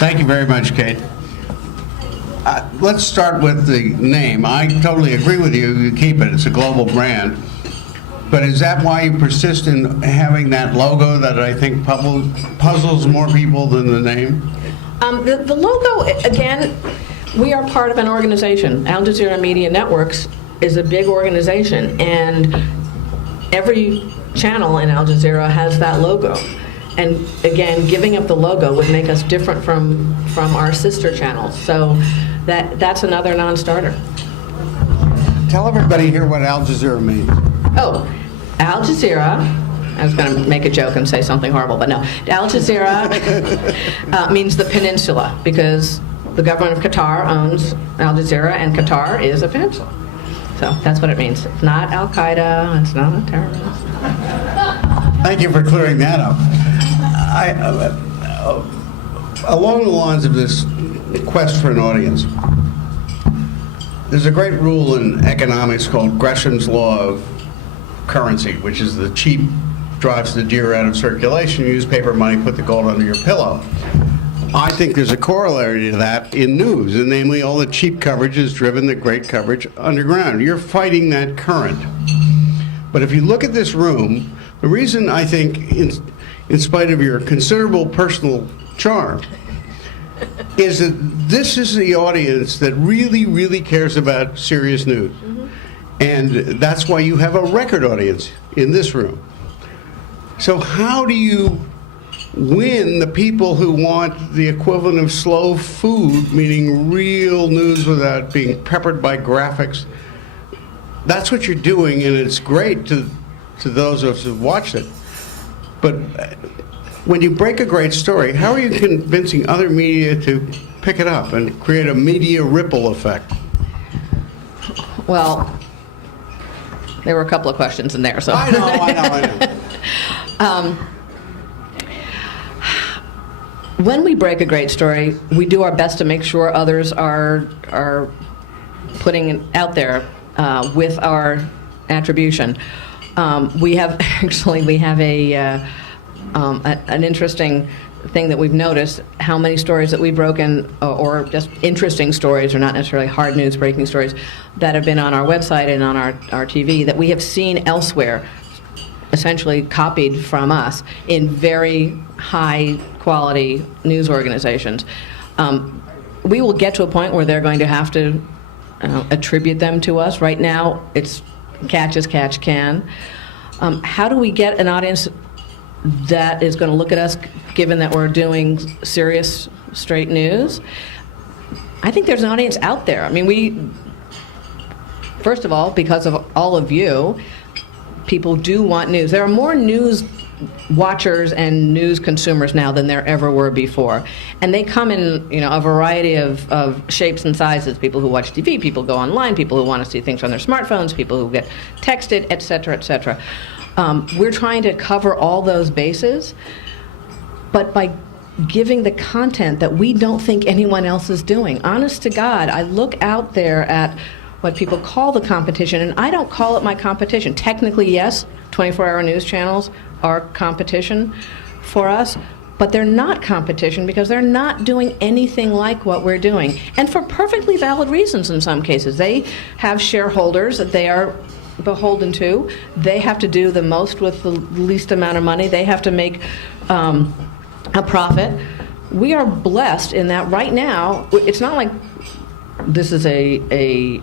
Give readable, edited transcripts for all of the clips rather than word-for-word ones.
Thank you very much, Kate. Let's start with the name. I totally agree with you. You keep it. It's a global brand. But is that why you persist in having that logo that I think puzzles more people than the name? The logo, again, we are part of an organization. Al Jazeera Media Networks is a big organization, and every channel in Al Jazeera has that logo. And again, giving up the logo would make us different from our sister channels. So that's another non-starter. Tell everybody here what Al Jazeera means. Oh, Al Jazeera, I was going to make a joke and say something horrible, but no. Al Jazeera means the peninsula, because the government of Qatar owns Al Jazeera, and Qatar is a peninsula. So that's what it means. It's not Al-Qaeda, it's not a terrorist. Thank you for clearing that up. Along the lines of this quest for an audience, there's a great rule in economics called Gresham's law of currency, which is the cheap drives the deer out of circulation. You use paper money, put the gold under your pillow. I think there's a corollary to that in news, and namely all the cheap coverage has driven the great coverage underground. You're fighting that current. But if you look at this room, the reason I think, in spite of your considerable personal charm, is that this is the audience that really, really cares about serious news. And that's why you have a record audience in this room. So how do you win the people who want the equivalent of slow food, meaning real news without being peppered by graphics? That's what you're doing, and it's great to those of us who've watched it. But when you break a great story, how are you convincing other media to pick it up and create a media ripple effect? Well, there were a couple of questions in there, so. I know. When we break a great story, we do our best to make sure others are putting it out there with our attribution. We have an interesting thing that we've noticed, how many stories that we've broken, or just interesting stories, or not necessarily hard news breaking stories, that have been on our website and on our TV that we have seen elsewhere, essentially copied from us in very high quality news organizations. We will get to a point where they're going to have to attribute them to us. Right now, it's catch as catch can. How do we get an audience that is going to look at us, given that we're doing serious, straight news? I think there's an audience out there. I mean, first of all, because of all of you, people do want news. There are more news watchers and news consumers now than there ever were before. And they come in, a variety of shapes and sizes. People who watch TV, people go online, people who want to see things on their smartphones, people who get texted, et cetera, et cetera. We're trying to cover all those bases, but by giving the content that we don't think anyone else is doing. Honest to God, I look out there at what people call the competition, and I don't call it my competition. Technically, yes, 24-hour news channels are competition for us, but they're not competition because they're not doing anything like what we're doing, and for perfectly valid reasons in some cases. They have shareholders that they are beholden to. They have to do the most with the least amount of money. They have to make a profit. We are blessed in that right now. It's not like this is a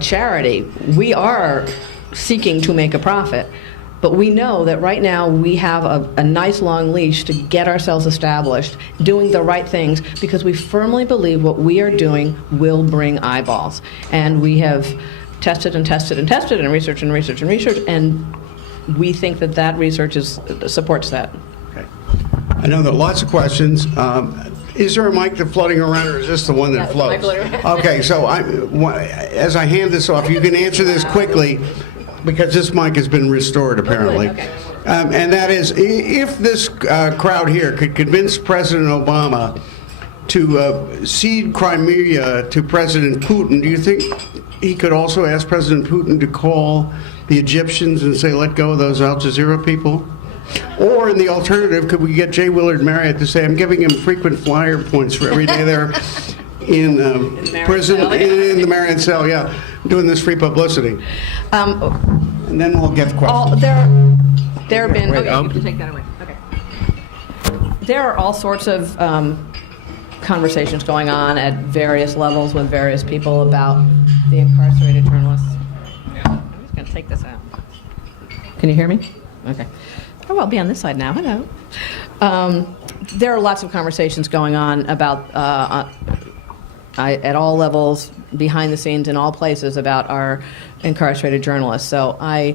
charity. We are seeking to make a profit, but we know that right now we have a nice long leash to get ourselves established, doing the right things, because we firmly believe what we are doing will bring eyeballs. And we have tested and tested and tested and researched and researched and researched, and we think that research supports that. Okay. I know there are lots of questions. Is there a mic that's floating around, or is this the one that floats? Okay, so as I hand this off, you can answer this quickly, because this mic has been restored, apparently. Okay. And that is, if this crowd here could convince President Obama to cede Crimea to President Putin, do you think he could also ask President Putin to call the Egyptians and say, let go of those Al Jazeera people? Or in the alternative, could we get J. Willard Marriott to say, I'm giving him frequent flyer points for every day they're in prison, cell. in the Marriott cell, yeah, doing this free publicity. And then we'll get questions. There have been, Wait, okay, you can take that away. Okay. There are all sorts of conversations going on at various levels with various people about the incarcerated journalists. I'm just going to take this out. Can you hear me? Okay. Oh, I'll be on this side now. Hello. There are lots of conversations going on about, at all levels, behind the scenes, in all places, about our incarcerated journalists. So I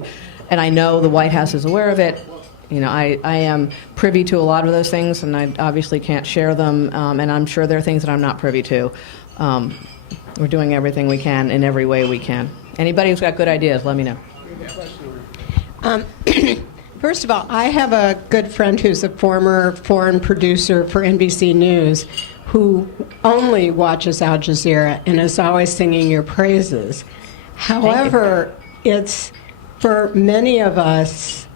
know the White House is aware of it. You know, I am privy to a lot of those things, and I obviously can't share them, and I'm sure there are things that I'm not privy to. We're doing everything we can in every way we can. Anybody who's got good ideas, let me know. First of all, I have a good friend who's a former foreign producer for NBC News who only watches Al Jazeera and is always singing your praises. However, it's for many of us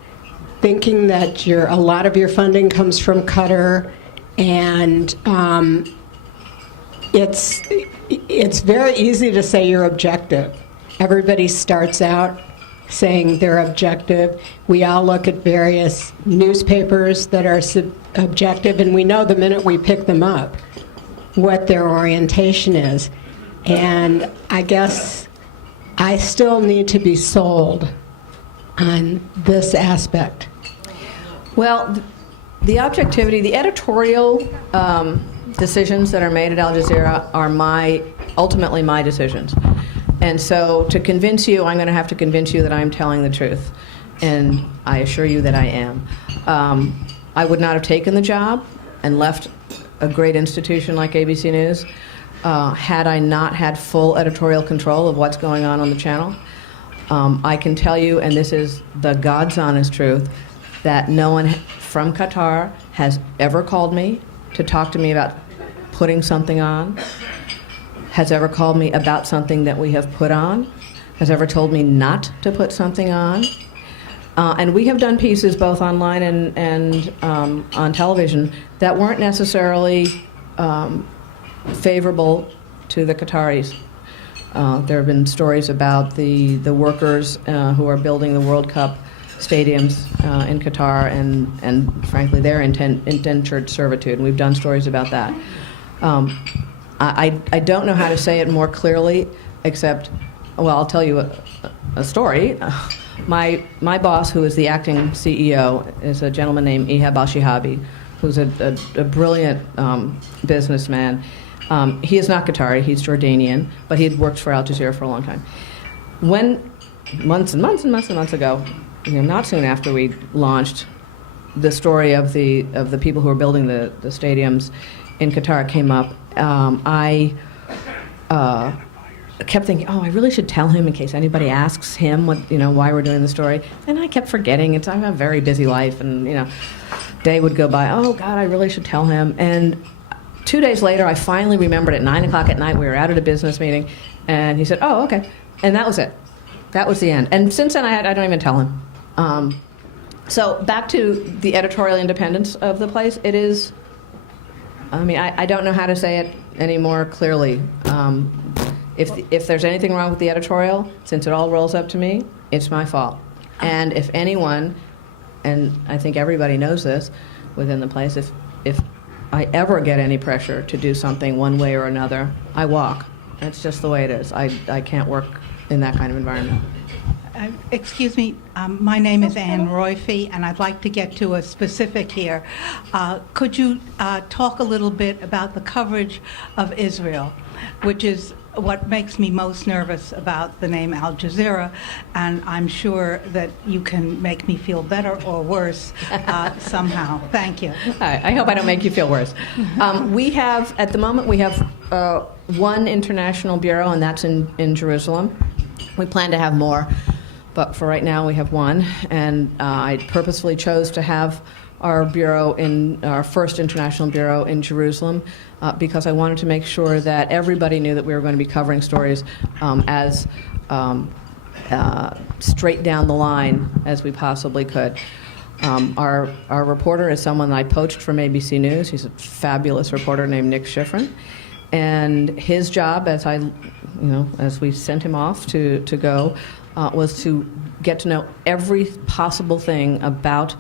thinking that a lot of your funding comes from Qatar, and it's very easy to say you're objective. Everybody starts out saying they're objective. We all look at various newspapers that are objective, and we know the minute we pick them up what their orientation is. And I guess I still need to be sold on this aspect. Well, the objectivity, the editorial decisions that are made at Al Jazeera are ultimately my decisions. And so to convince you, I'm going to have to convince you that I'm telling the truth. And I assure you that I am. I would not have taken the job and left a great institution like ABC News had I not had full editorial control of what's going on the channel. I can tell you, and this is the God's honest truth, that no one from Qatar has ever called me to talk to me about putting something on, has ever called me about something that we have put on, has ever told me not to put something on. And we have done pieces both online and on television that weren't necessarily favorable to the Qataris. There have been stories about the workers who are building the World Cup stadiums in Qatar, and frankly, their indentured servitude, and we've done stories about that. I don't know how to say it more clearly, except, well, I'll tell you a story. My boss, who is the acting CEO, is a gentleman named Ehab Al-Shihabi, who's a brilliant businessman. He is not Qatari, he's Jordanian, but he had worked for Al Jazeera for a long time. When, months and months and months and months ago, not soon after we launched, the story of the people who are building the stadiums in Qatar came up, I kept thinking, I really should tell him in case anybody asks him why we're doing the story. And I kept forgetting. I have a very busy life, and day would go by. Oh God, I really should tell him. And 2 days later, I finally remembered at 9 o'clock at night. We were out at a business meeting, and he said, "Oh, okay," and that was it. That was the end. And since then, I don't even tell him. So back to the editorial independence of the place. It is. I don't know how to say it any more clearly. If there's anything wrong with the editorial, since it all rolls up to me, it's my fault. And if anyone, and I think everybody knows this within the place, if I ever get any pressure to do something one way or another, I walk. That's just the way it is. I can't work in that kind of environment. Excuse me, my name is Ann Royfey, and I'd like to get to a specific here. Could you talk a little bit about the coverage of Israel, which is what makes me most nervous about the name Al Jazeera, and I'm sure that you can make me feel better or worse somehow. Thank you. I hope I don't make you feel worse. At the moment, we have one international bureau, and that's in Jerusalem. We plan to have more, but for right now we have one, and I purposefully chose to have our first international bureau in Jerusalem because I wanted to make sure that everybody knew that we were going to be covering stories as straight down the line as we possibly could. Our reporter is someone I poached from ABC News. He's a fabulous reporter named Nick Schifrin. And his job, as we sent him off to go, was to get to know every possible thing about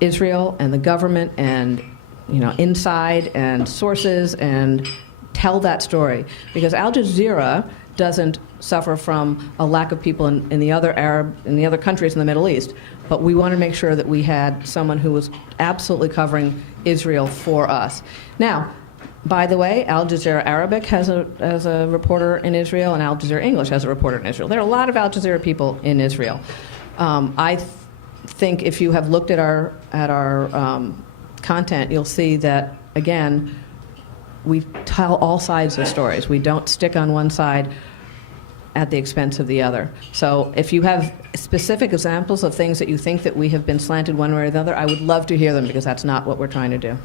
Israel and the government and, inside and sources, and tell that story. Because Al Jazeera doesn't suffer from a lack of people in the other countries in the Middle East, but we want to make sure that we had someone who was absolutely covering Israel for us. Now, by the way, Al Jazeera Arabic has a reporter in Israel, and Al Jazeera English has a reporter in Israel. There are a lot of Al Jazeera people in Israel. I think if you have looked at our content, you'll see that, again, we tell all sides of stories. We don't stick on one side at the expense of the other. So if you have specific examples of things that you think that we have been slanted one way or the other, I would love to hear them, because that's not what we're trying to do.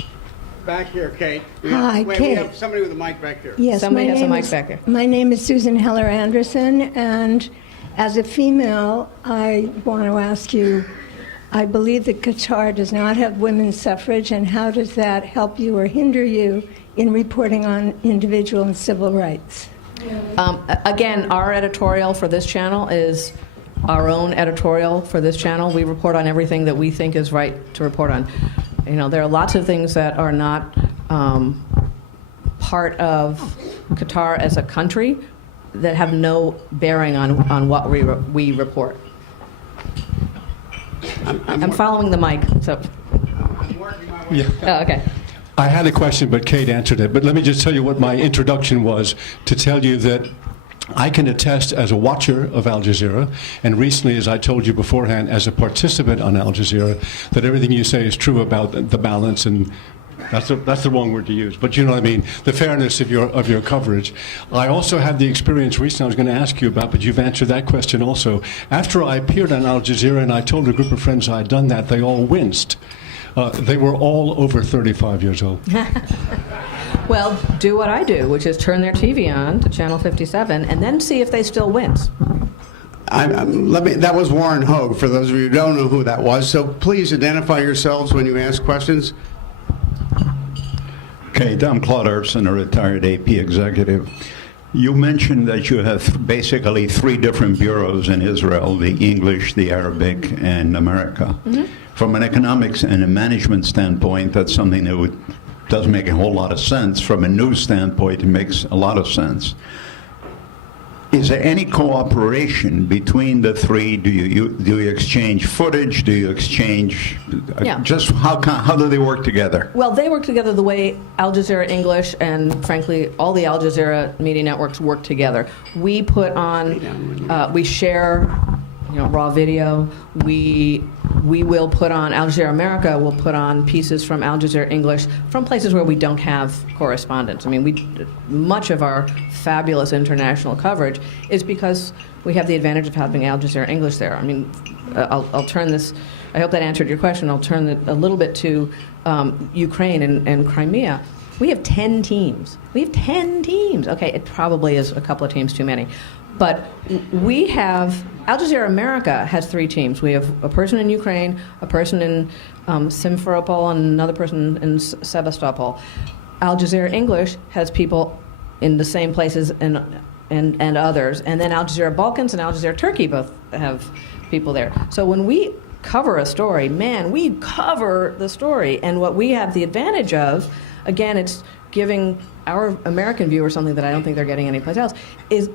Back here, Kate. Hi, We Kate. have somebody with a mic back there. Yes, Somebody my has a name mic is- back there. My name is Susan Heller Anderson, and as a female, I want to ask you, I believe that Qatar does not have women's suffrage, and how does that help you or hinder you in reporting on individual and civil rights? Again, our editorial for this channel is our own editorial for this channel. We report on everything that we think is right to report on. There are lots of things that are not part of Qatar as a country that have no bearing on what we report. I'm following the mic, so. I'm working my way. Yeah. Oh, okay. I had a question, but Kate answered it. But let me just tell you what my introduction was, to tell you that I can attest as a watcher of Al Jazeera, and recently, as I told you beforehand, as a participant on Al Jazeera, that everything you say is true about the balance, and that's the wrong word to use, but you know what I mean, the fairness of your coverage. I also had the experience recently I was going to ask you about, but you've answered that question also. After I appeared on Al Jazeera and I told a group of friends I had done that, they all winced. They were all over 35 years old. Well, do what I do, which is turn their TV on to Channel 57 and then see if they still wince. That was Warren Hogue, for those of you who don't know who that was. So please identify yourselves when you ask questions. Okay, I'm Claude Urson, a retired AP executive. You mentioned that you have basically three different bureaus in Israel, the English, the Arabic, and America. Mm-hmm. From an economics and a management standpoint, that's something that does make a whole lot of sense. From a news standpoint, it makes a lot of sense. Is there any cooperation between the three? Do you exchange footage? Do you exchange? Yeah. Just how do they work together? Well, they work together the way Al Jazeera English and, frankly, all the Al Jazeera media networks work together. We put on, we share, raw video. We will put on, Al Jazeera America will put on pieces from Al Jazeera English from places where we don't have correspondents. I mean, much of our fabulous international coverage is because we have the advantage of having Al Jazeera English there. I mean, I'll turn this, I hope that answered your question. I'll turn it a little bit to Ukraine and Crimea. We have 10 teams. We have 10 teams. Okay, it probably is a couple of teams too many. But we have, Al Jazeera America has 3 teams. We have a person in Ukraine, a person in Simferopol, and another person in Sebastopol. Al Jazeera English has people in the same places and others. And then Al Jazeera Balkans and Al Jazeera Turkey both have people there. So when we cover a story, man, we cover the story. And what we have the advantage of, again, it's giving our American viewers something that I don't think they're getting anyplace else, is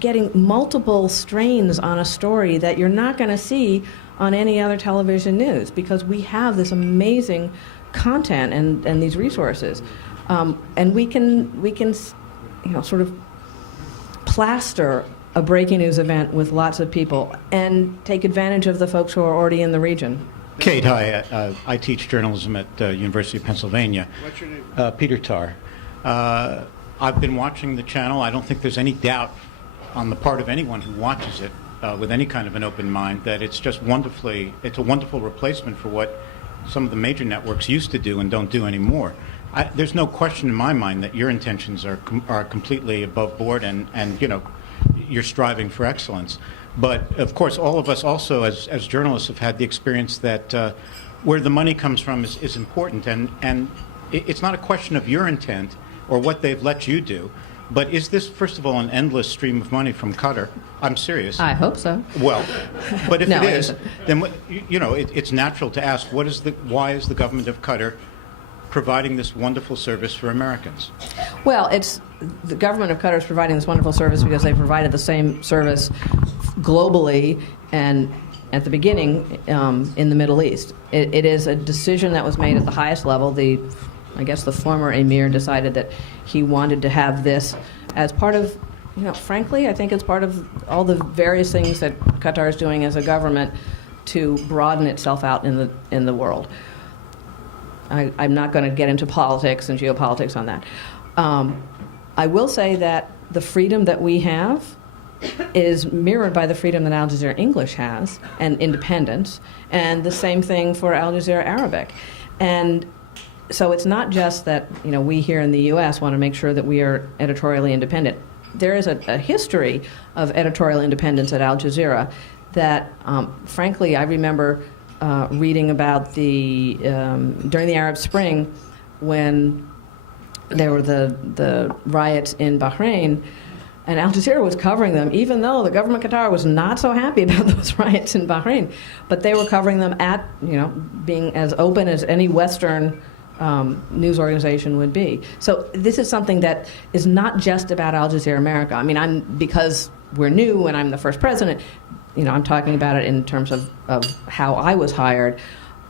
getting multiple strains on a story that you're not going to see on any other television news, because we have this amazing content and these resources, and we can sort of plaster a breaking news event with lots of people and take advantage of the folks who are already in the region. Kate, hi. I teach journalism at University of Pennsylvania. What's your name? Peter Tarr. I've been watching the channel. I don't think there's any doubt on the part of anyone who watches it with any kind of an open mind that it's just it's a wonderful replacement for what some of the major networks used to do and don't do anymore. There's no question in my mind that your intentions are completely above board, and you're striving for excellence. But of course, all of us also, as journalists, have had the experience that where the money comes from is important, and it's not a question of your intent or what they've let you do. But is this, first of all, an endless stream of money from Qatar? I'm serious. I hope so. Well, but if No, it it is, isn't. then it's natural to ask, why is the government of Qatar providing this wonderful service for Americans? Well, it's the government of Qatar is providing this wonderful service because they provided the same service globally and at the beginning in the Middle East. It is a decision that was made at the highest level. I guess the former emir decided that he wanted to have this as part of, frankly, I think it's part of all the various things that Qatar is doing as a government to broaden itself out in the world. I'm not going to get into politics and geopolitics on that. I will say that the freedom that we have is mirrored by the freedom that Al Jazeera English has and independence, and the same thing for Al Jazeera Arabic. And so it's not just that we here in the U.S. want to make sure that we are editorially independent. There is a history of editorial independence at Al Jazeera that, frankly, I remember reading about during the Arab Spring when there were the riots in Bahrain, and Al Jazeera was covering them, even though the government of Qatar was not so happy about those riots in Bahrain. But they were covering them at, being as open as any Western news organization would be. So this is something that is not just about Al Jazeera America. I mean, because we're new and I'm the first president, I'm talking about it in terms of how I was hired.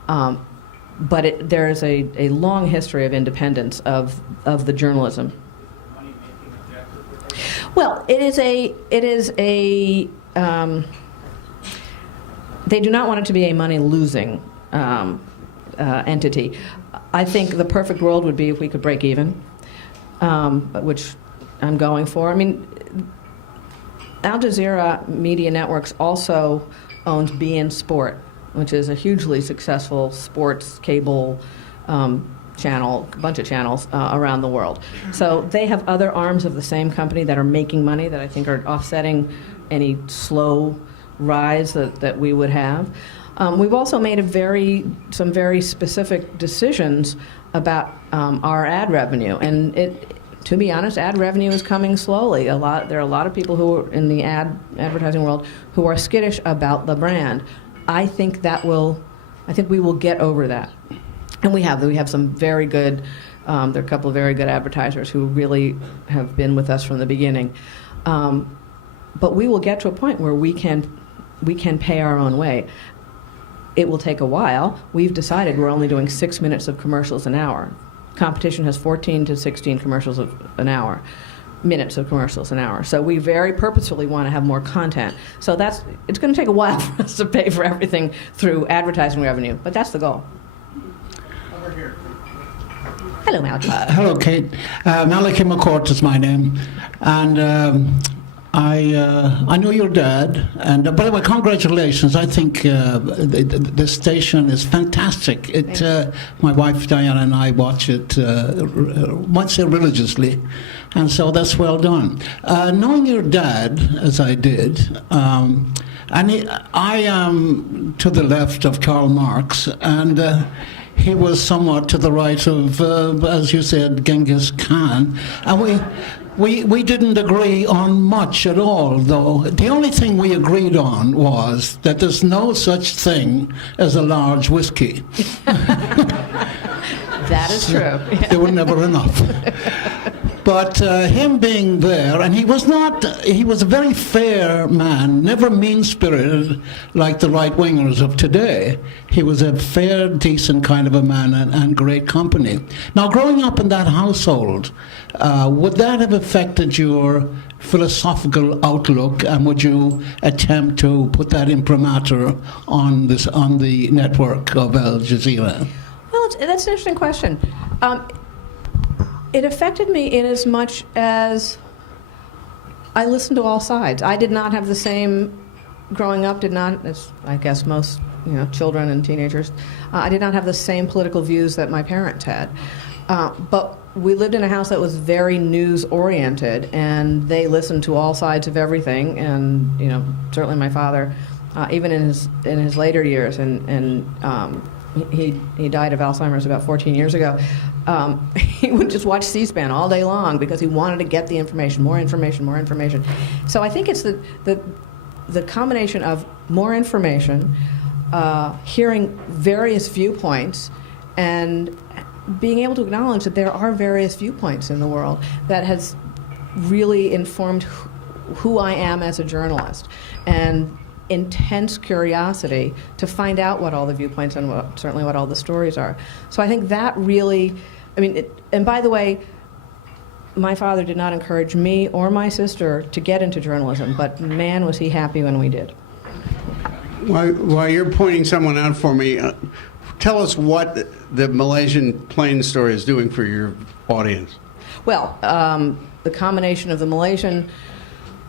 But there is a long history of independence of the journalism. Well, it is a they do not want it to be a money-losing entity. I think the perfect world would be if we could break even, which I'm going for. I mean, Al Jazeera Media Networks also owns beIN Sport, which is a hugely successful sports cable channel, a bunch of channels around the world. So they have other arms of the same company that are making money that I think are offsetting any slow rise that we would have. We've also made some very specific decisions about our ad revenue, and to be honest, ad revenue is coming slowly. There are a lot of people who are in the advertising world who are skittish about the brand. I think we will get over that, and we have some very good. There are a couple of very good advertisers who really have been with us from the beginning, but we will get to a point where we can pay our own way. It will take a while. We've decided we're only doing 6 minutes of commercials an hour. Competition has 14 to 16 commercials an hour, minutes of commercials an hour. So we very purposefully want to have more content. So it's going to take a while for us to pay for everything through advertising revenue, but that's the goal. Over here. Hello, Malcolm. Hello, Kate. Maliki McCourt is my name, and I know your dad, and by the way, congratulations. I think the station is fantastic. My wife Diana and I watch it once religiously, and so that's well done. Knowing your dad, as I did, I am to the left of Karl Marx, and he was somewhat to the right of, as you said, Genghis Khan, and we didn't agree on much at all, though. The only thing we agreed on was that there's no such thing as a large whiskey. That is true. There were never enough. But him being there, and he was a very fair man, never mean-spirited like the right-wingers of today. He was a fair, decent kind of a man and great company. Now, growing up in that household, would that have affected your philosophical outlook, and would you attempt to put that imprimatur on the network of Al Jazeera? Well, that's an interesting question. It affected me in as much as I listened to all sides. I did not have the same, growing up, as I guess most children and teenagers, I did not have the same political views that my parents had. But we lived in a house that was very news-oriented, and they listened to all sides of everything. And certainly my father, even in his later years, and he died of Alzheimer's about 14 years ago. He would just watch C-SPAN all day long because he wanted to get the information, more information, more information. So I think it's the combination of more information, hearing various viewpoints, and being able to acknowledge that there are various viewpoints in the world that has really informed who I am as a journalist, and intense curiosity to find out what all the viewpoints and certainly what all the stories are. So I think that really, and by the way, my father did not encourage me or my sister to get into journalism, but man, was he happy when we did. While you're pointing someone out for me, tell us what the Malaysian plane story is doing for your audience. Well, the combination of the Malaysian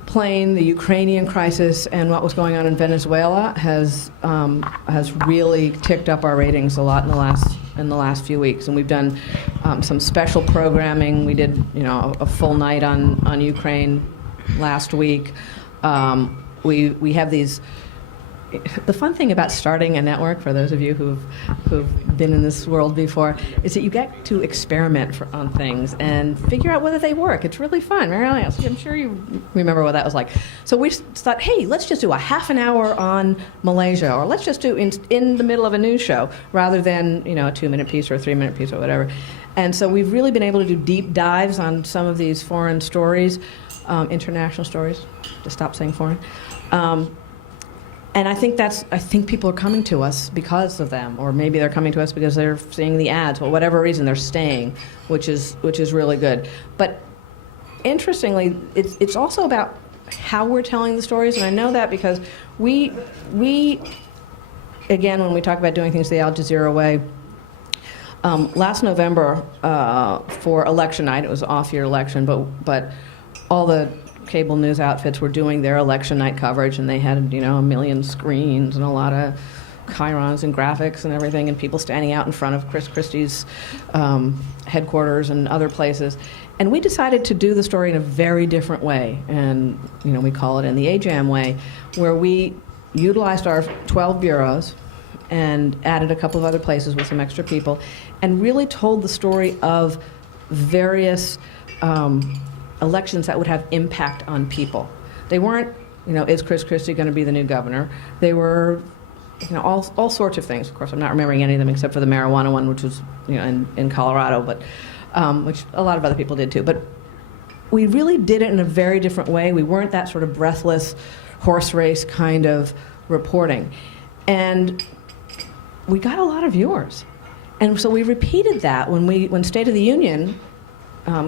plane, the Ukrainian crisis, and what was going on in Venezuela has really ticked up our ratings a lot in the last few weeks. And we've done some special programming. We did a full night on Ukraine last week. We have these. The fun thing about starting a network, for those of you who've been in this world before, is that you get to experiment on things and figure out whether they work. It's really fun. I'm sure you remember what that was like. So we thought, hey, let's just do a half an hour on Malaysia, or let's just do in the middle of a news show, rather than a 2-minute piece or a 3-minute piece or whatever. And so we've really been able to do deep dives on some of these foreign stories, international stories, to stop saying foreign. And I think people are coming to us because of them, or maybe they're coming to us because they're seeing the ads, or whatever reason they're staying, which is really good. But interestingly, it's also about how we're telling the stories, and I know that because we again, when we talk about doing things the Al Jazeera way, last November for election night, it was an off-year election, but all the cable news outfits were doing their election night coverage, and they had a million screens and a lot of chyrons and graphics and everything, and people standing out in front of Chris Christie's headquarters and other places. And we decided to do the story in a very different way, and we call it in the AJAM way, where we utilized our 12 bureaus and added a couple of other places with some extra people, and really told the story of various elections that would have impact on people. They weren't, is Chris Christie going to be the new governor? They were, all sorts of things. Of course, I'm not remembering any of them except for the marijuana one, which was, in Colorado, but which a lot of other people did too. But we really did it in a very different way. We weren't that sort of breathless horse race kind of reporting, and we got a lot of viewers. And so we repeated that when State of the Union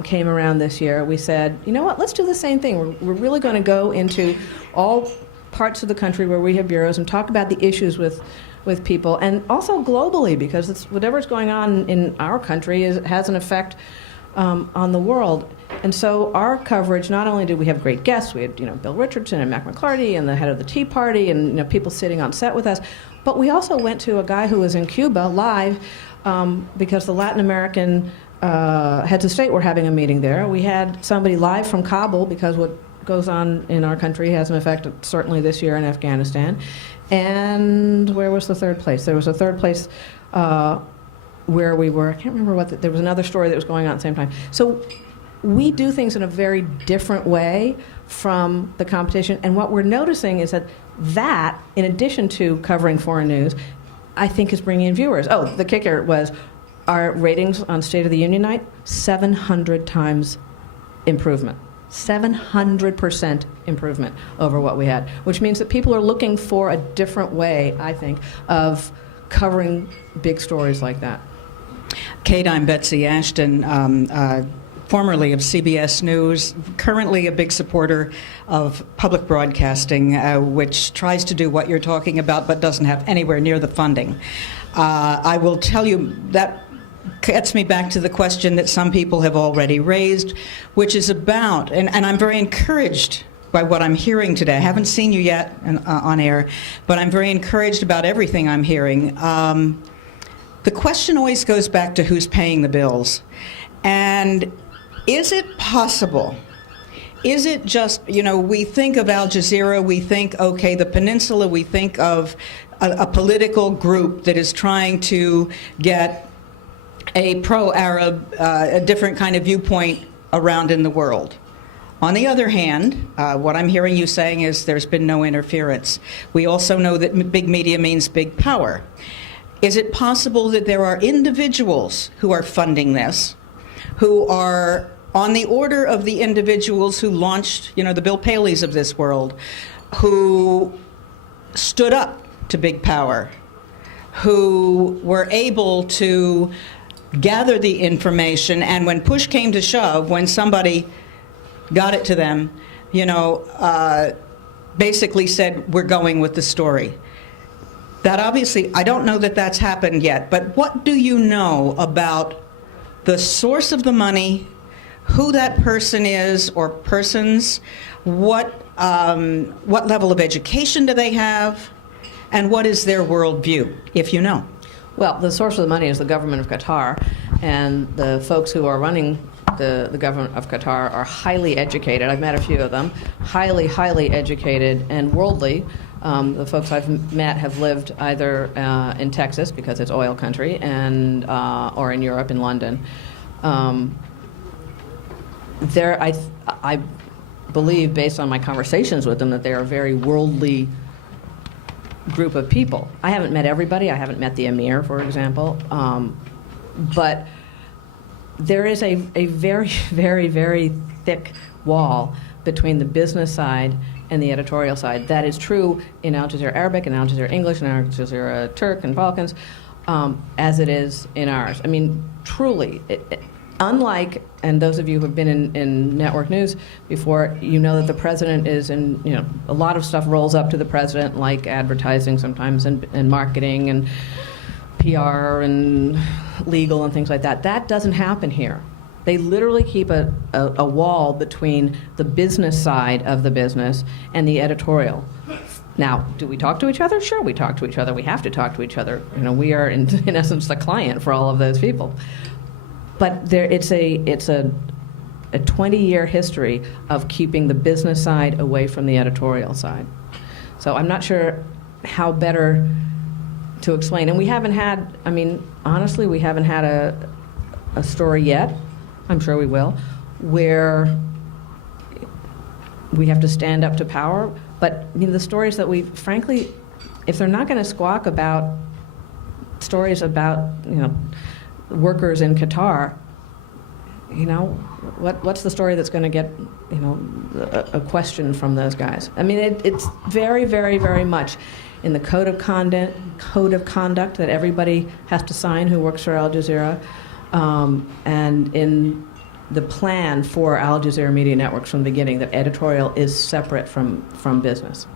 came around this year. We said, you know what, let's do the same thing. We're really going to go into all parts of the country where we have bureaus and talk about the issues with people, and also globally, because whatever's going on in our country has an effect on the world. And so our coverage, not only did we have great guests, we had Bill Richardson and Mac McClarty and the head of the Tea Party, and people sitting on set with us, but we also went to a guy who was in Cuba live because the Latin American heads of state were having a meeting there. We had somebody live from Kabul, because what goes on in our country has an effect, certainly this year, in Afghanistan. And where was the third place? There was a third place where we were. I can't remember there was another story that was going on at the same time. So we do things in a very different way from the competition. And what we're noticing is that, in addition to covering foreign news, I think is bringing in viewers. Oh, the kicker was our ratings on State of the Union night, 700 times improvement. 700% improvement over what we had, which means that people are looking for a different way, I think, of covering big stories like that. Kate, I'm Betsy Ashton, formerly of CBS News, currently a big supporter of public broadcasting, which tries to do what you're talking about but doesn't have anywhere near the funding. I will tell you that gets me back to the question that some people have already raised, which is about, and I'm very encouraged by what I'm hearing today. I haven't seen you yet on air, but I'm very encouraged about everything I'm hearing. the question always goes back to who's paying the bills. And is it possible? Is it just, we think of Al Jazeera, we think, okay, the peninsula, we think of a political group that is trying to get a pro-Arab, a different kind of viewpoint around in the world. On the other hand, what I'm hearing you saying is there's been no interference. We also know that big media means big power. Is it possible that there are individuals who are funding this, who are on the order of the individuals who launched, the Bill Paleys of this world, who stood up to big power, who were able to gather the information, and when push came to shove, when somebody got it to them, basically said, we're going with the story. That obviously, I don't know that that's happened yet, but what do you know about the source of the money, who that person is or persons, what level of education do they have, and what is their worldview, if you know? Well, the source of the money is the government of Qatar, and the folks who are running the government of Qatar are highly educated. I've met a few of them, highly, highly educated and worldly. The folks I've met have lived either in Texas, because it's oil country, and or in Europe, in London. I believe, based on my conversations with them, that they are a very worldly group of people. I haven't met everybody. I haven't met the emir, for example. But there is a very, very, very thick wall between the business side and the editorial side. That is true in Al Jazeera Arabic and Al Jazeera English and Al Jazeera Turk and Balkans, as it is in ours. I mean, truly, unlike, and those of you who have been in network news before, you know that the president is in, a lot of stuff rolls up to the president, like advertising sometimes and marketing and PR and legal and things like that. That doesn't happen here. They literally keep a wall between the business side of the business and the editorial. Now, do we talk to each other? Sure, we talk to each other. We have to talk to each other. We are, in essence, the client for all of those people. But it's a 20-year history of keeping the business side away from the editorial side. So I'm not sure how better to explain. And we haven't had, honestly, we haven't had a story yet, I'm sure we will, where we have to stand up to power. But the stories that frankly, if they're not going to squawk about stories about, workers in Qatar, what's the story that's going to get, a question from those guys? It's very, very, very much in the code of conduct that everybody has to sign who works for Al Jazeera, and in the plan for Al Jazeera Media Networks from the beginning, that editorial is separate from business.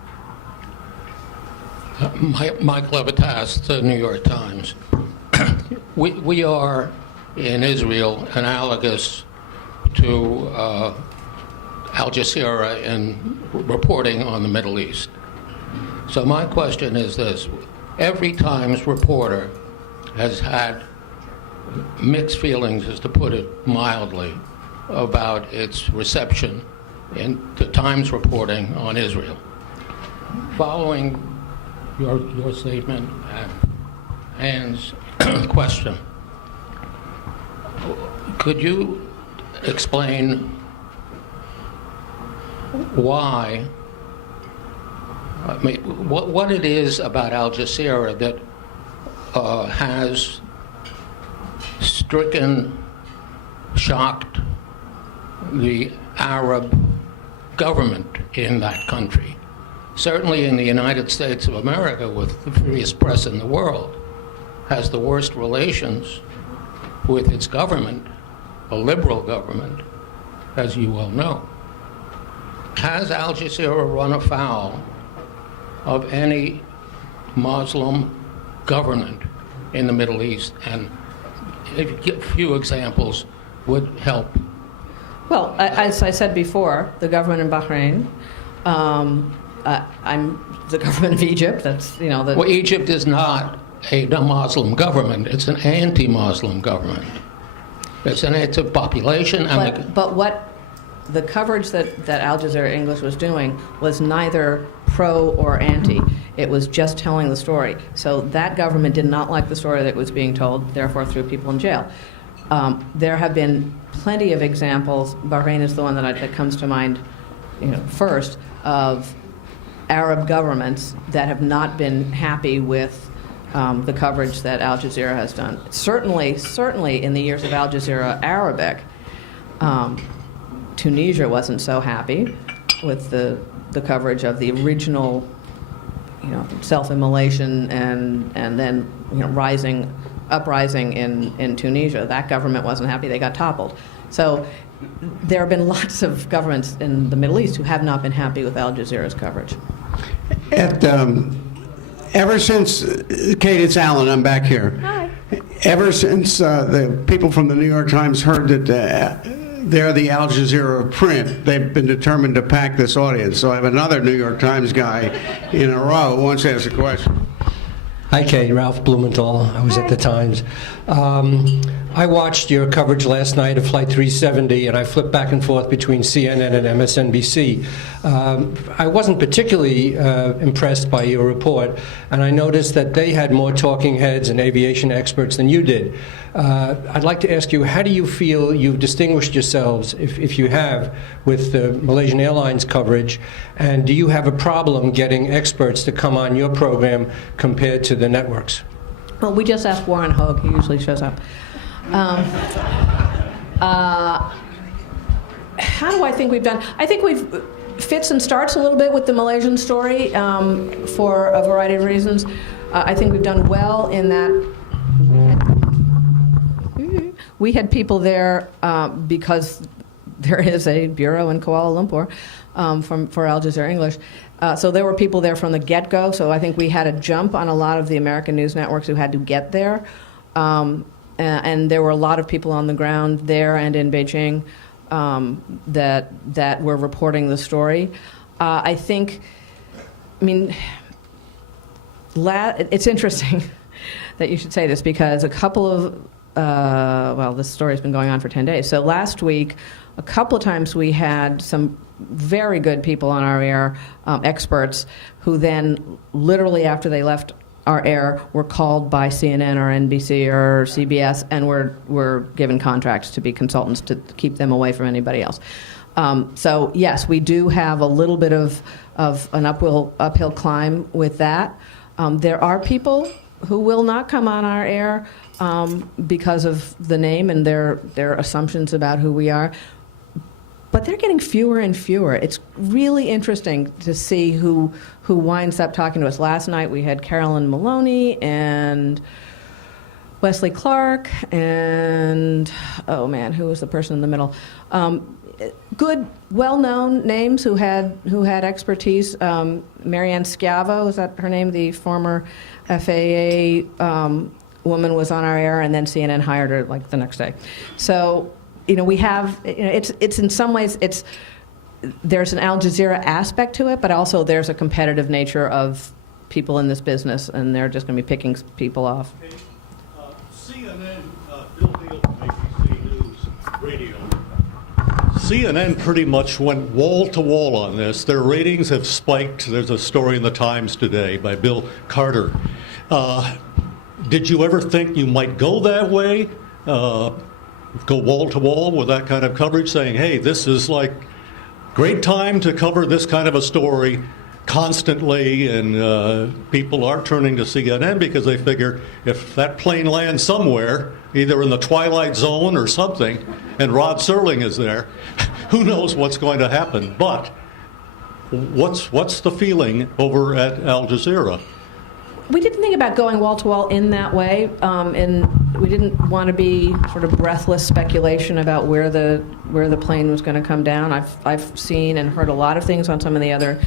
Mike Levitas, the New York Times. We are in Israel analogous to Al Jazeera in reporting on the Middle East. So my question is this: every Times reporter has had mixed feelings, as to put it mildly, about its reception in the Times reporting on Israel. Following your statement and Anne's question, could you explain why, what it is about Al Jazeera that has stricken, shocked the Arab government in that country? Certainly in the United States of America, with the freest press in the world, has the worst relations with its government, a liberal government, as you well know. Has Al Jazeera run afoul of any Muslim government in the Middle East? And a few examples would help. Well, as I said before, the government in Bahrain, I'm the government of Egypt. That's Well, Egypt is not a Muslim government. It's an anti-Muslim government. It's an anti-population. But what the coverage that Al Jazeera English was doing was neither pro or anti. It was just telling the story. So that government did not like the story that was being told, therefore threw people in jail. There have been plenty of examples. Bahrain is the one that comes to mind, first, of Arab governments that have not been happy with the coverage that Al Jazeera has done. Certainly in the years of Al Jazeera Arabic, Tunisia wasn't so happy with the coverage of the original, self-immolation and then uprising in Tunisia. That government wasn't happy; they got toppled. So there have been lots of governments in the Middle East who have not been happy with Al Jazeera's coverage. Ever since, Kate, it's Alan, I'm back here. Hi. Ever since the people from the New York Times heard that they're the Al Jazeera of print, they've been determined to pack this audience. So I have another New York Times guy in a row who wants to ask a question. Hi, Kate. Ralph Blumenthal. I was at the Times. I watched your coverage last night of Flight 370, and I flipped back and forth between CNN and MSNBC. I wasn't particularly impressed by your report, and I noticed that they had more talking heads and aviation experts than you did. I'd like to ask you, how do you feel you've distinguished yourselves, if you have, with the Malaysian Airlines coverage, and do you have a problem getting experts to come on your program compared to the networks? Well, we just asked Warren Hogue. He usually shows up. How do I think we've done? I think we've fits and starts a little bit with the Malaysian story for a variety of reasons. I think we've done well in that we had people there because there is a bureau in Kuala Lumpur for Al Jazeera English. So there were people there from the get-go, so I think we had a jump on a lot of the American news networks who had to get there. And there were a lot of people on the ground there and in Beijing that were reporting the story. It's interesting that you should say this because a couple of, this story's been going on for 10 days. So last week, a couple of times we had some very good people on our air, experts, who then literally after they left our air were called by CNN or NBC or CBS and were given contracts to be consultants to keep them away from anybody else. So yes, we do have a little bit of an uphill climb with that. There are people who will not come on our air because of the name and their assumptions about who we are. But they're getting fewer and fewer. It's really interesting to see who winds up talking to us. Last night we had Carolyn Maloney and Wesley Clark and, who was the person in the middle? Good, well-known names who had expertise. Marianne Schiavo, is that her name? The former FAA woman was on our air, and then CNN hired her like the next day. So, we have, it's in some ways, there's an Al Jazeera aspect to it, but also there's a competitive nature of people in this business, and they're just going to be picking people off. CNN, Bill Neal from ABC News Radio. CNN pretty much went wall to wall on this. Their ratings have spiked. There's a story in the Times today by Bill Carter. Did you ever think you might go that way? Go wall to wall with that kind of coverage, saying, hey, this is like great time to cover this kind of a story constantly, and people are turning to CNN because they figure if that plane lands somewhere, either in the Twilight Zone or something, and Rod Serling is there, who knows what's going to happen. But what's the feeling over at Al Jazeera? We didn't think about going wall to wall in that way, and we didn't want to be sort of breathless speculation about where the plane was going to come down. I've seen and heard a lot of things on some of the other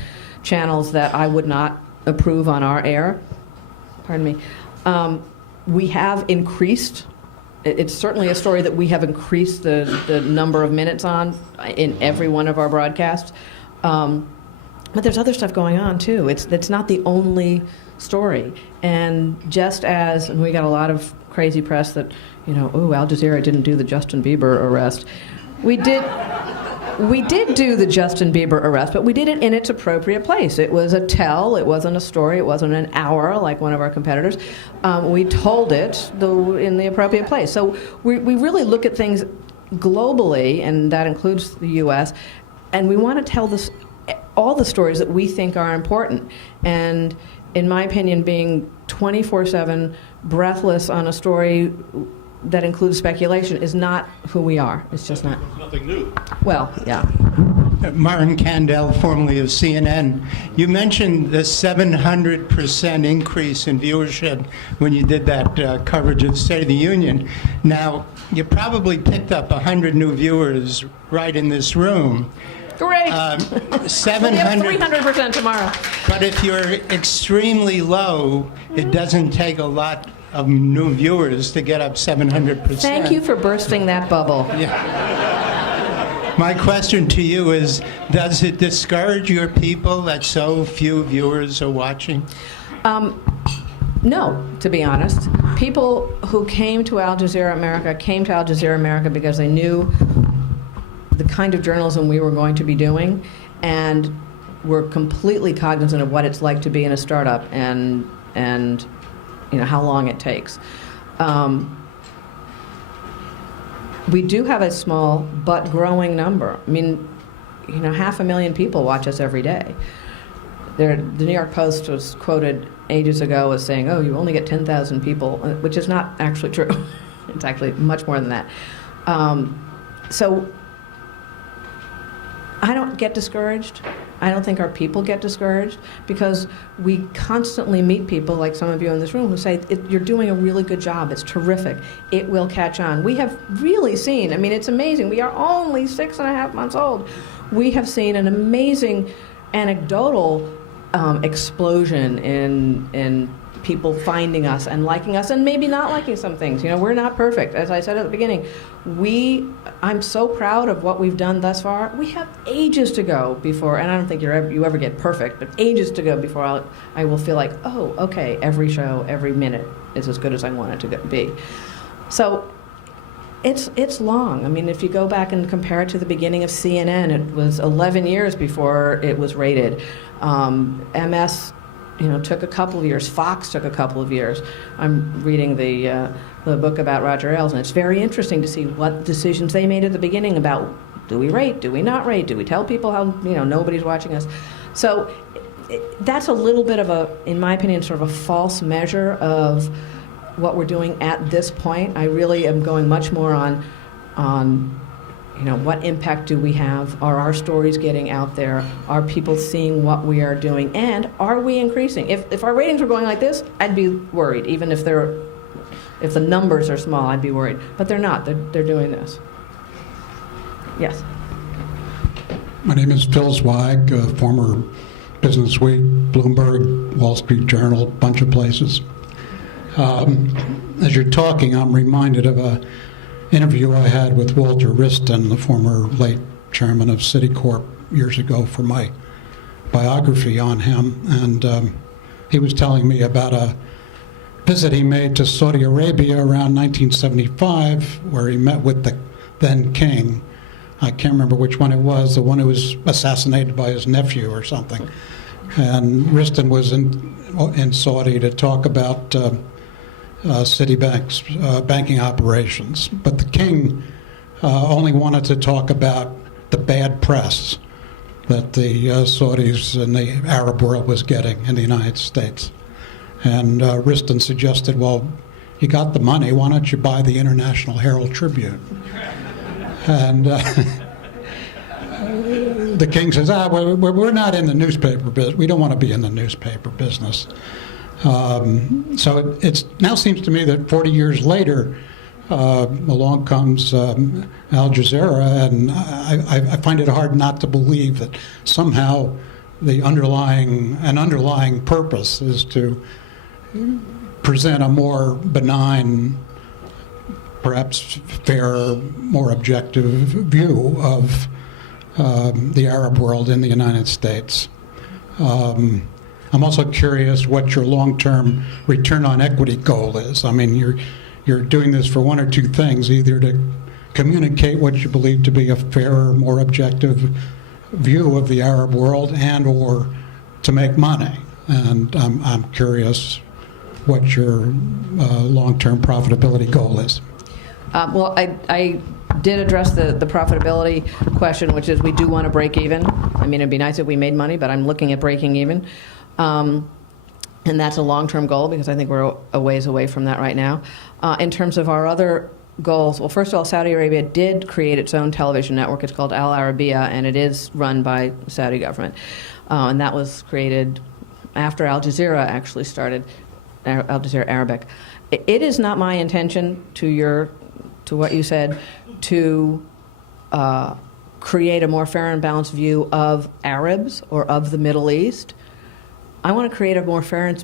channels that I would not approve on our air. Pardon me. We have increased. It's certainly a story that we have increased the number of minutes on in every one of our broadcasts. But there's other stuff going on too. It's not the only story. And just as and we got a lot of crazy press that, Al Jazeera didn't do the Justin Bieber arrest. We did do the Justin Bieber arrest, but we did it in its appropriate place. It was a tell. It wasn't a story. It wasn't an hour like one of our competitors. We told it in the appropriate place. So we really look at things globally, and that includes the U.S., and we want to tell all the stories that we think are important. And in my opinion, being 24/7 breathless on a story that includes speculation is not who we are. It's just not. It's nothing new. Well, yeah. Martin Kandel, formerly of CNN. You mentioned the 700% increase in viewership when you did that coverage of State of the Union. Now, you probably picked up 100 new viewers right in this room. Great. 700. We have 300% tomorrow. But if you're extremely low, it doesn't take a lot of new viewers to get up 700%. Thank you for bursting that bubble. Yeah. My question to you is, does it discourage your people that so few viewers are watching? No, to be honest. People who came to Al Jazeera America because they knew the kind of journalism we were going to be doing and were completely cognizant of what it's like to be in a startup and how long it takes. We do have a small but growing number. I mean, 500,000 people watch us every day. The New York Post was quoted ages ago as saying, "Oh, you only get 10,000 people," which is not actually true. It's actually much more than that. So I don't get discouraged. I don't think our people get discouraged because we constantly meet people like some of you in this room who say, you're doing a really good job. It's terrific. It will catch on. We have really seen, it's amazing. We are only 6.5 months old. We have seen an amazing anecdotal explosion in people finding us and liking us and maybe not liking some things. We're not perfect. As I said at the beginning, I'm so proud of what we've done thus far. We have ages to go before, and I don't think you ever get perfect, but ages to go before I will feel like, oh, okay, every show, every minute is as good as I want it to be. So it's long. If you go back and compare it to the beginning of CNN, it was 11 years before it was rated. MS took a couple of years. Fox took a couple of years. I'm reading the book about Roger Ailes, and it's very interesting to see what decisions they made at the beginning about do we rate, do we not rate, do we tell people how nobody's watching us. So that's a little bit of in my opinion, sort of a false measure of what we're doing at this point. I really am going much more on what impact do we have? Are our stories getting out there? Are people seeing what we are doing? And are we increasing? If our ratings were going like this, I'd be worried. Even if the numbers are small, I'd be worried. But they're not. They're doing this. Yes. My name is Phil Zweig, former Business Week, Bloomberg, Wall Street Journal, a bunch of places. As you're talking, I'm reminded of an interview I had with Walter Wriston, the former late chairman of Citicorp, years ago for my biography on him. And he was telling me about a visit he made to Saudi Arabia around 1975, where he met with the then king. I can't remember which one it was, the one who was assassinated by his nephew or something. And Wriston was in Saudi to talk about Citibank's banking operations. But the king only wanted to talk about the bad press that the Saudis and the Arab world was getting in the United States. And Wriston suggested, well, you got the money, why don't you buy the International Herald Tribune? And the king says, we're not in the newspaper business. We don't want to be in the newspaper business. So it now seems to me that 40 years later, along comes Al Jazeera, and I find it hard not to believe that somehow the underlying purpose is to present a more benign, perhaps fairer, more objective view of the Arab world in the United States. I'm also curious what your long-term return on equity goal is. I mean, you're doing this for one or two things, either to communicate what you believe to be a fairer, more objective view of the Arab world, and or to make money. And I'm curious what your long-term profitability goal is. Well, I did address the profitability question, which is we do want to break even. I mean, it'd be nice if we made money, but I'm looking at breaking even. And that's a long-term goal because I think we're a ways away from that right now. In terms of our other goals, well, first of all, Saudi Arabia did create its own television network. It's called Al Arabiya, and it is run by the Saudi government. And that was created after Al Jazeera actually started, Al Jazeera Arabic. It is not my intention, to what you said, to create a more fair and balanced view of Arabs or of the Middle East. I want to create a more fair and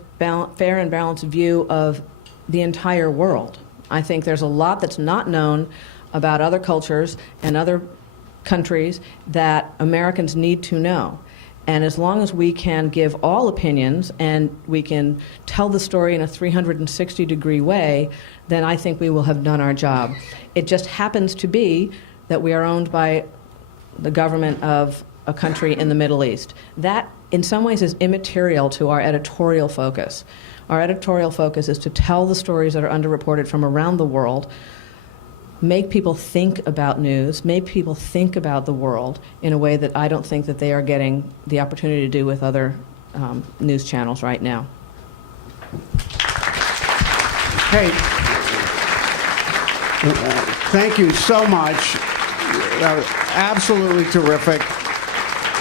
balanced view of the entire world. I think there's a lot that's not known about other cultures and other countries that Americans need to know. And as long as we can give all opinions and we can tell the story in a 360-degree way, then I think we will have done our job. It just happens to be that we are owned by the government of a country in the Middle East. That, in some ways, is immaterial to our editorial focus. Our editorial focus is to tell the stories that are underreported from around the world, make people think about news, make people think about the world in a way that I don't think that they are getting the opportunity to do with other news channels right now. Hey, thank you so much. Absolutely terrific.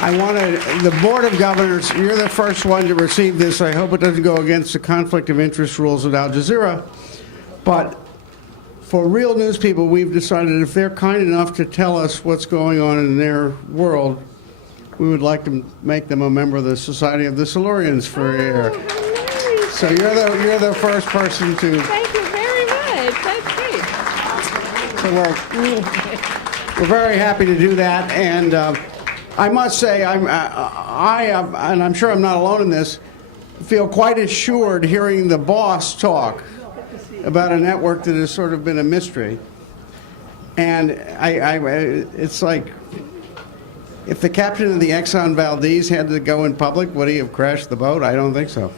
The Board of Governors, you're the first one to receive this. I hope it doesn't go against the conflict of interest rules at Al Jazeera. But for real news people, we've decided if they're kind enough to tell us what's going on in their world, we would like to make them a member of the Society of the Silurians for a year. So you're the first person to. Thank you very much. That's great. So we're very happy to do that, and I must say, and I'm sure I'm not alone in this, feel quite assured hearing the boss talk about a network that has sort of been a mystery. And it's like, if the captain of the Exxon Valdez had to go in public, would he have crashed the boat? I don't think so.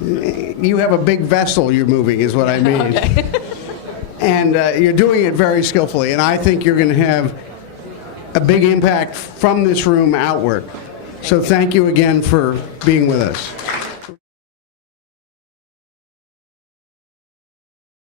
You have a big vessel you're moving, is what I mean. Okay. And you're doing it very skillfully, and I think you're going to have a big impact from this room outward. So thank you again for being with us.